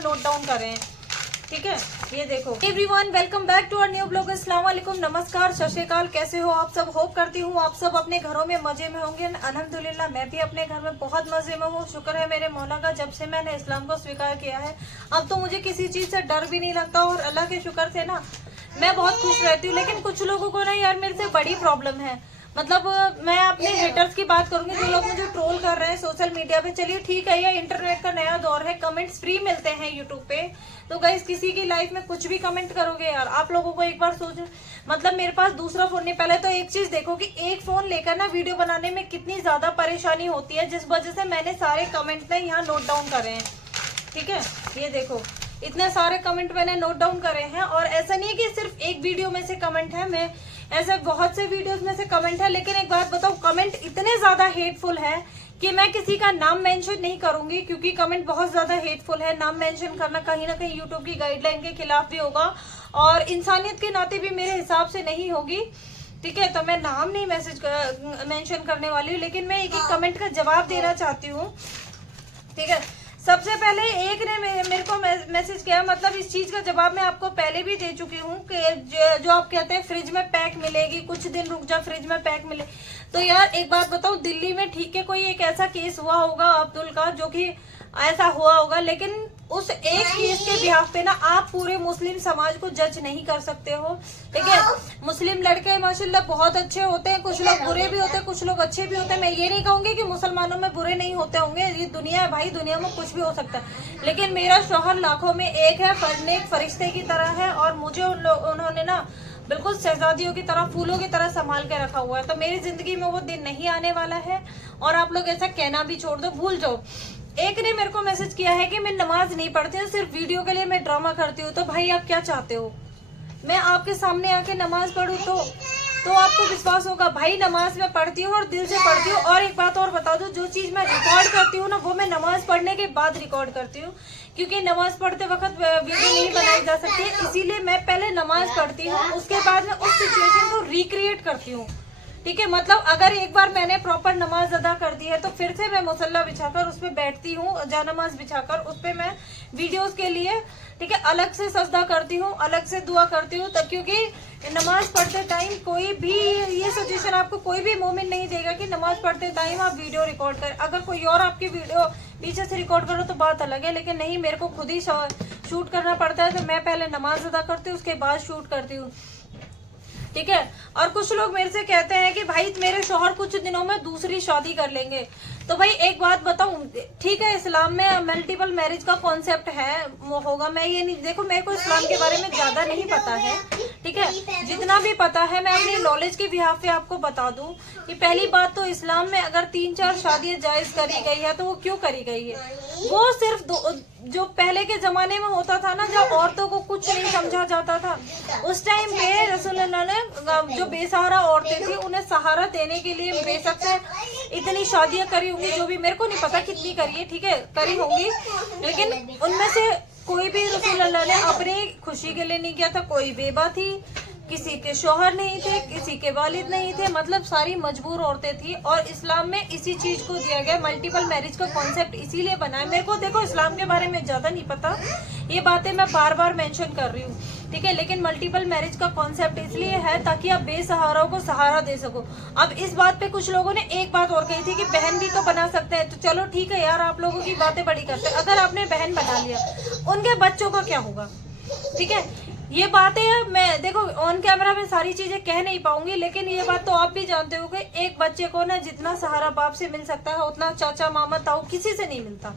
Note down कर रहे हैं, ठीक है। ये देखो everyone, welcome back to our new blog. अस्सलाम वालेकुम, नमस्कार, सत श्री अकाल। कैसे हो आप सब? होप करती हूँ आप सब अपने घरों में मजे में होंगे। अल्हम्दुलिल्लाह मैं भी अपने घर में बहुत मजे में हूँ। शुक्र है मेरे मौला का, जब से मैंने इस्लाम को स्वीकार किया है अब तो मुझे किसी चीज से डर भी नहीं लगता और अल्लाह के शुक्र से ना मैं बहुत खुश रहती हूँ। लेकिन कुछ लोगों को ना यार मेरे से बड़ी प्रॉब्लम है। मतलब मैं अपने हेटर्स की बात करूंगी, जो लोग मुझे ट्रोल कर रहे हैं सोशल मीडिया पे। चलिए ठीक है, ये इंटरनेट का नया दौर है, कमेंट्स फ्री मिलते हैं यूट्यूब पे। तो गाइस किसी की लाइफ में कुछ भी कमेंट करोगे यार, आप लोगों को एक बार सोचो। मतलब मेरे पास दूसरा फोन नहीं। पहले तो एक चीज देखो कि एक फोन लेकर ना वीडियो बनाने में कितनी ज्यादा परेशानी होती है, जिस वजह से मैंने सारे कमेंट ना यहाँ नोट डाउन करे हैं, ठीक है। ये देखो इतने सारे कमेंट मैंने नोट डाउन करे हैं। और ऐसा नहीं है कि सिर्फ एक वीडियो में से कमेंट है, मैं ऐसे बहुत से वीडियोस में से कमेंट है। लेकिन एक बात बताओ, कमेंट इतने ज्यादा हेटफुल है कि मैं किसी का नाम मेंशन नहीं करूंगी, क्योंकि कमेंट बहुत ज्यादा हेटफुल है। नाम मेंशन करना कहीं ना कहीं यूट्यूब की गाइडलाइन के खिलाफ भी होगा और इंसानियत के नाते भी मेरे हिसाब से नहीं होगी, ठीक है। तो मैं नाम नहीं मेंशन करने वाली हूँ, लेकिन मैं एक एक कमेंट का जवाब देना चाहती हूँ, ठीक है। सबसे पहले एक ने मेरे को मैसेज किया, मतलब इस चीज का जवाब मैं आपको पहले भी दे चुकी हूँ कि जो आप कहते हैं फ्रिज में पैक मिलेगी, कुछ दिन रुक जा फ्रिज में पैक मिले। तो यार एक बात बताओ, दिल्ली में ठीक है कोई एक ऐसा केस हुआ होगा अब्दुल का जो कि ऐसा हुआ होगा, लेकिन उस एक केस के बिहाफ पे ना आप पूरे मुस्लिम समाज को जज नहीं कर सकते हो, ठीक है। मुस्लिम लड़के माशाल्लाह बहुत अच्छे होते हैं, कुछ लोग बुरे भी होते हैं, कुछ लोग अच्छे भी होते हैं। मैं ये नहीं कहूंगी कि मुसलमानों में बुरे नहीं होते होंगे, ये दुनिया है भाई, दुनिया में कुछ भी हो सकता है। लेकिन मेरा शौहर लाखों में एक है, नेक फरिश्ते की तरह है, और मुझे उन्होंने ना बिल्कुल शहजादियों की तरह, फूलों की तरह संभाल के रखा हुआ है। तो मेरी जिंदगी में वो दिन नहीं आने वाला है, और आप लोग ऐसा कहना भी छोड़ दो, भूल जाओ। एक ने मेरे को मैसेज किया है कि मैं नमाज नहीं पढ़ती हूँ, सिर्फ वीडियो के लिए मैं ड्रामा करती हूँ। तो भाई आप क्या चाहते हो, मैं आपके सामने आके नमाज पढ़ूं तो आपको विश्वास होगा? भाई नमाज मैं पढ़ती हूँ और दिल से पढ़ती हूँ। और एक बात और बता दो, जो चीज मैं रिकॉर्ड करती हूँ ना, वो मैं नमाज पढ़ने के बाद रिकॉर्ड करती हूँ, क्योंकि नमाज पढ़ते वक्त वीडियो नहीं बनाई जा सकती, इसीलिए मैं पहले नमाज पढ़ती हूँ, उसके बाद में उस सिचुएशन को रिक्रिएट करती हूँ, ठीक है। मतलब अगर एक बार मैंने प्रॉपर नमाज अदा कर दी है तो फिर से मैं मुसल्ला बिछाकर उस पर बैठती हूँ, जानमाज बिछाकर उस पर मैं वीडियोस के लिए, ठीक है, अलग से सजदा करती हूँ, अलग से दुआ करती हूँ। तब क्योंकि नमाज पढ़ते टाइम कोई भी ये सजेशन आपको कोई भी मोमिन नहीं देगा कि नमाज पढ़ते टाइम आप वीडियो रिकॉर्ड करें। अगर कोई और आपकी वीडियो पीछे से रिकॉर्ड करो तो बात अलग है, लेकिन नहीं, मेरे को खुद ही शूट करना पड़ता है। तो मैं पहले नमाज अदा करती हूँ, उसके बाद शूट करती हूँ, ठीक है। और कुछ लोग मेरे से कहते हैं कि भाई मेरे शौहर कुछ दिनों में दूसरी शादी कर लेंगे। तो भाई एक बात बताऊं, ठीक है, इस्लाम में मल्टीपल मैरिज का कॉन्सेप्ट है, वो होगा। मैं ये नहीं, देखो मेरे को इस्लाम के बारे में ज्यादा नहीं पता है, ठीक है। जितना भी पता है मैं अपनी नॉलेज के बिहाफ पे आपको बता दूं कि पहली बात तो इस्लाम में अगर 3-4 शादियां जायज करी गई है तो वो क्यों करी गई है? वो सिर्फ जो पहले के जमाने में होता था ना, जब औरतों को कुछ नहीं समझा जाता था, उस टाइम पे रसूलुल्लाह ने जो बेसहारा औरतें थी उन्हें सहारा देने के लिए बेशक से इतनी शादियां करी होंगी, जो भी मेरे को नहीं पता कितनी करी है, ठीक है, करी होंगी। लेकिन उनमें से कोई भी रसूलुल्लाह ने अपनी खुशी के लिए नहीं किया था। कोई बेवा थी, किसी के शौहर नहीं थे, किसी के वालिद नहीं थे, मतलब सारी मजबूर औरतें थी। और इस्लाम में इसी चीज को दिया गया, मल्टीपल मैरिज का कॉन्सेप्ट इसीलिए बना है। मेरे को देखो इस्लाम के बारे में ज्यादा नहीं पता, ये बातें मैं बार बार मेंशन कर रही हूँ, ठीक है। लेकिन मल्टीपल मैरिज का कॉन्सेप्ट इसलिए है ताकि आप बेसहाराओं को सहारा दे सको। अब इस बात पे कुछ लोगों ने एक बात और कही थी कि बहन भी तो बना सकते हैं। तो चलो ठीक है यार, आप लोगों की बातें बड़ी करते हैं। अगर आपने बहन बना लिया, उनके बच्चों का क्या होगा, ठीक है। ये बातें मैं देखो ऑन कैमरा में सारी चीजें कह नहीं पाऊंगी, लेकिन ये बात तो आप भी जानते हो कि एक बच्चे को ना जितना सहारा बाप से मिल सकता है उतना चाचा मामा ताऊ किसी से नहीं मिलता।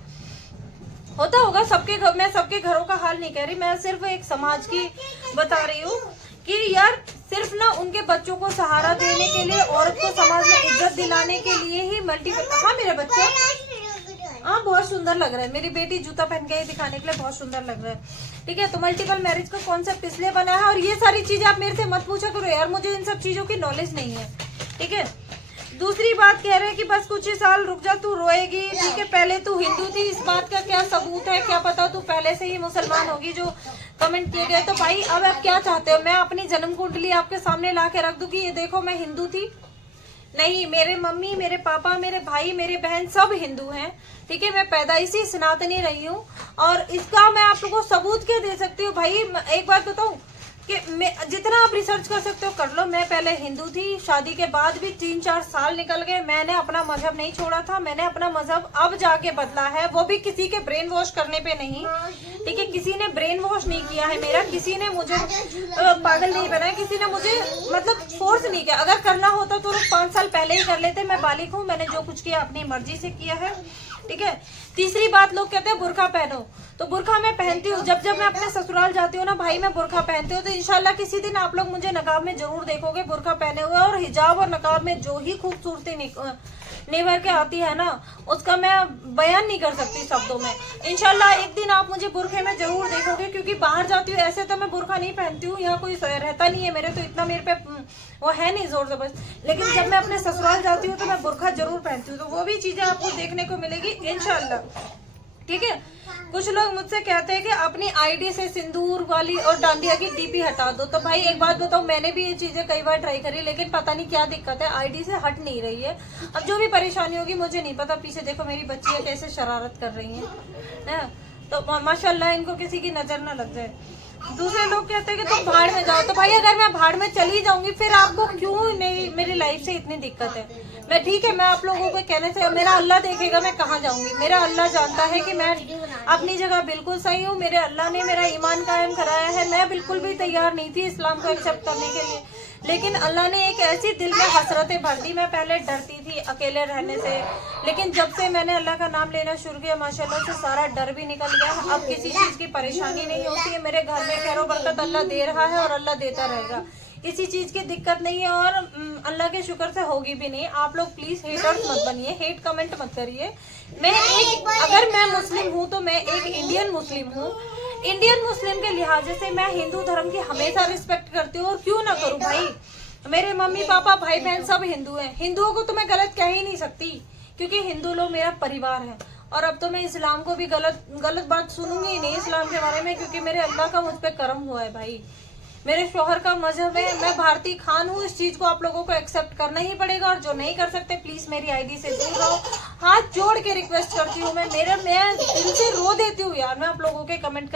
होता होगा सबके घर, मैं सबके घरों का हाल नहीं कह रही, मैं सिर्फ एक समाज की बता रही हूँ कि यार सिर्फ ना उनके बच्चों को सहारा देने के लिए, औरत को समाज में इज्जत दिलाने के लिए ही मल्टीपल। हाँ मेरे बच्चे, हाँ बहुत सुंदर लग रहा है, मेरी बेटी जूता पहन के दिखाने के लिए बहुत सुंदर लग रहा है, ठीक है। तो मल्टीपल मैरिज का कॉन्सेप्ट इसलिए बना है। और ये सारी चीजें आप मेरे से मत पूछा करो यार, मुझे इन सब चीजों की नॉलेज नहीं है, ठीक है। दूसरी बात कह रहे हैं कि बस कुछ ही साल रुक जा, तू रोएगी, ठीक है। पहले तू हिंदू थी, इस बात का क्या सबूत है? क्या पता तू पहले से ही मुसलमान होगी, जो कमेंट किए गए। तो भाई अब आप क्या चाहते हो, मैं अपनी जन्म कुंडली आपके सामने ला के रख दूं कि ये देखो मैं हिंदू थी, नहीं, मेरे मम्मी, मेरे पापा, मेरे भाई, मेरे बहन सब हिंदू हैं, ठीक है। मैं पैदाइशी सनातनी रही हूँ और इसका मैं आप लोगों को सबूत क्या दे सकती हूँ भाई। एक बात बताऊँ कि मैं जितना आप रिसर्च कर सकते हो कर लो। मैं पहले हिंदू थी, शादी के बाद भी 3-4 साल निकल गए, मैंने अपना मजहब नहीं छोड़ा था। मैंने अपना मजहब अब जाके बदला है, वो भी किसी के ब्रेन वॉश करने पे नहीं, ठीक है। किसी ने ब्रेन वॉश नहीं किया है मेरा, किसी ने मुझे पागल नहीं बनाया, किसी ने मुझे मतलब फोर्स नहीं किया। अगर करना होता तो लोग 5 साल पहले ही कर लेते। मैं बालिग हूँ, मैंने जो कुछ किया अपनी मर्जी से किया है, ठीक है। तीसरी बात, लोग कहते हैं बुर्का पहनो, तो बुर्का मैं पहनती हूँ। जब मैं अपने ससुराल जाती हूँ ना भाई, मैं बुर्का पहनती हूँ। तो इंशाल्लाह किसी दिन आप लोग मुझे नकाब में जरूर देखोगे बुर्का पहने हुए। और हिजाब और नकाब में जो ही खूबसूरती निभर के आती है ना, उसका मैं बयान नहीं कर सकती शब्दों में। इंशाल्लाह एक दिन आप मुझे बुरखे में जरूर देखोगे, क्योंकि बाहर जाती हूँ ऐसे तो मैं बुरखा नहीं पहनती हूँ, यहाँ कोई रहता नहीं है मेरे, तो इतना मेरे पे वो है नहीं जोर जबरदस्त। लेकिन जब मैं अपने ससुराल जाती हूँ तो मैं बुरखा जरूर पहनती हूँ, तो वो भी चीजें आपको देखने को मिलेगी इंशाल्लाह, ठीक है। कुछ लोग मुझसे कहते हैं कि अपनी आईडी से सिंदूर वाली और डांडिया की डीपी हटा दो। तो भाई एक बात बताओ, मैंने भी ये चीजें कई बार ट्राई करी, लेकिन पता नहीं क्या दिक्कत है, आईडी से हट नहीं रही है। अब जो भी परेशानी होगी मुझे नहीं पता। पीछे देखो मेरी बच्चियां कैसे शरारत कर रही हैं, तो माशाल्लाह इनको किसी की नजर ना लग जाए। दूसरे लोग कहते हैं कि तुम भाड़ में जाओ, तो भाई अगर मैं भाड़ में चली जाऊंगी फिर आपको क्यों नहीं, मेरी लाइफ से इतनी दिक्कत है। मैं ठीक है, मैं आप लोगों को कहने से, मेरा अल्लाह देखेगा मैं कहाँ जाऊंगी। मेरा अल्लाह जानता है कि मैं अपनी जगह बिल्कुल सही हूँ। मेरे अल्लाह ने मेरा ईमान कायम कराया है। मैं बिल्कुल भी तैयार नहीं थी इस्लाम को एक्सेप्ट करने के लिए, लेकिन अल्लाह ने एक ऐसी दिल में हसरतें भर दी। मैं पहले डरती थी अकेले रहने से, लेकिन जब से मैंने अल्लाह का नाम लेना शुरू किया माशाल्लाह से सारा डर भी निकल गया। अब किसी चीज की परेशानी नहीं होती है। मेरे घर में खैर बरकत अल्लाह दे रहा है और अल्लाह देता रहेगा, किसी चीज की दिक्कत नहीं है और अल्लाह के शुक्र से होगी भी नहीं। आप लोग प्लीज हेटर्स मत बनिए, हेट कमेंट मत करिए। अगर मैं मुस्लिम हूँ तो मैं एक इंडियन मुस्लिम हूँ। इंडियन मुस्लिम के लिहाज से मैं हिंदू धर्म की हमेशा रिस्पेक्ट करती हूँ, और क्यों ना करूँ भाई। मेरे मम्मी पापा भाई बहन सब हिंदू हैं, हिंदुओं को तो मैं गलत कह ही नहीं सकती, क्योंकि हिंदू लोग मेरा परिवार है। और अब तो मैं इस्लाम को भी गलत बात सुनूंगी ही नहीं इस्लाम के बारे में, क्योंकि मेरे अल्लाह का मुझ पर करम हुआ है भाई। मेरे शोहर का मजहब है, मैं भारतीय खान हूँ। इस चीज को आप लोगों को एक्सेप्ट करना ही पड़ेगा, और जो नहीं कर सकते प्लीज मेरी आईडी से दूर रहो। हाथ जोड़ के रिक्वेस्ट करती हूँ मैं दिल से रो देती हूँ यार। मैं आप लोगों के कमेंट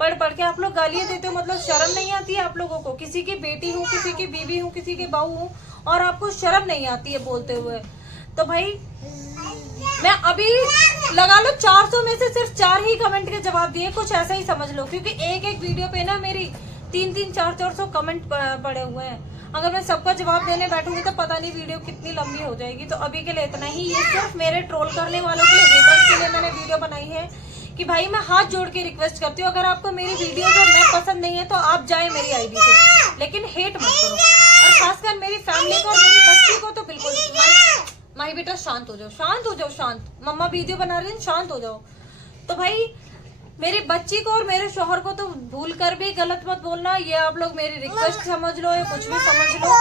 पढ़ के आप लोग गालियां देते हो, मतलब शर्म नहीं आती है आप लोगों को। किसी की बेटी हूँ, किसी की बीवी हूँ, किसी की बहू हूँ, और आपको शर्म नहीं आती है बोलते हुए। तो भाई मैं अभी लगा लो 400 में से सिर्फ 4 ही कमेंट के जवाब दिए, कुछ ऐसा ही समझ लो, क्योंकि एक वीडियो पे ना मेरी 300-400 कमेंट पड़े हुए हैं। अगर मैं सबका जवाब देने बैठूंगी तो पता नहीं वीडियो कितनी लंबी हो जाएगी। तो अभी के लिए इतना ही। ये सिर्फ मेरे ट्रोल करने वालों के लिए, हेटर्स के लिए मैंने वीडियो बनाई है कि भाई मैं हाथ जोड़ के रिक्वेस्ट करती हूँ, अगर आपको मेरी वीडियो जो मैं पसंद नहीं है तो आप जाए मेरी आईडी से, लेकिन हेट मत करो। और खासकर मेरी फैमिली को और मेरी बच्ची को तो बिल्कुल। माही बेटा शांत हो जाओ, शांत हो जाओ, शांत। मम्मा वीडियो बना रही है, शांत हो जाओ। तो भाई मेरी बच्ची को और मेरे शोहर को तो भूल कर भी गलत मत बोलना। ये आप लोग मेरी रिक्वेस्ट समझ लो या कुछ भी समझ लो।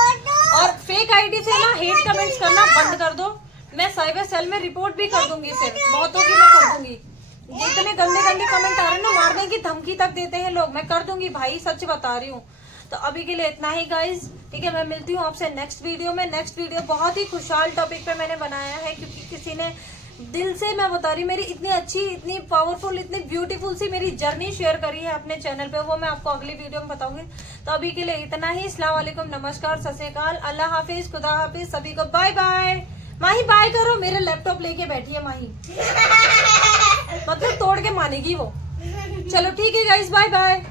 और फेक आईडी से ना हेट कमेंट्स करना बंद कर दो। मैं साइबर सेल में रिपोर्ट भी कर दूंगी, फिर बहुतों की मैं कर दूंगी। जितने गंदे कमेंट आ रहे हैं ना, मारने की धमकी तक देते हैं लोग, मैं कर दूंगी भाई, सच बता रही हूँ। तो अभी के लिए इतना ही गाइज, ठीक है। मैं मिलती हूँ आपसे नेक्स्ट वीडियो में। नेक्स्ट वीडियो बहुत ही खुशहाल टॉपिक पे मैंने बनाया है, क्योंकि किसी ने दिल से, मैं बता रही, मेरी इतनी अच्छी, इतनी पावरफुल, इतनी ब्यूटीफुल सी मेरी जर्नी शेयर करी है अपने चैनल पे, वो मैं आपको अगली वीडियो में बताऊंगी। तो अभी के लिए इतना ही। अस्सलाम वालेकुम, नमस्कार, सत श्री अकाल, अल्लाह हाफिज, खुदा हाफिज, सभी को बाय बाय। माही बाय करो, मेरे लैपटॉप लेके बैठी है माही, मतलब तोड़ के मानेगी वो। चलो ठीक है गाइस, बाय बाय।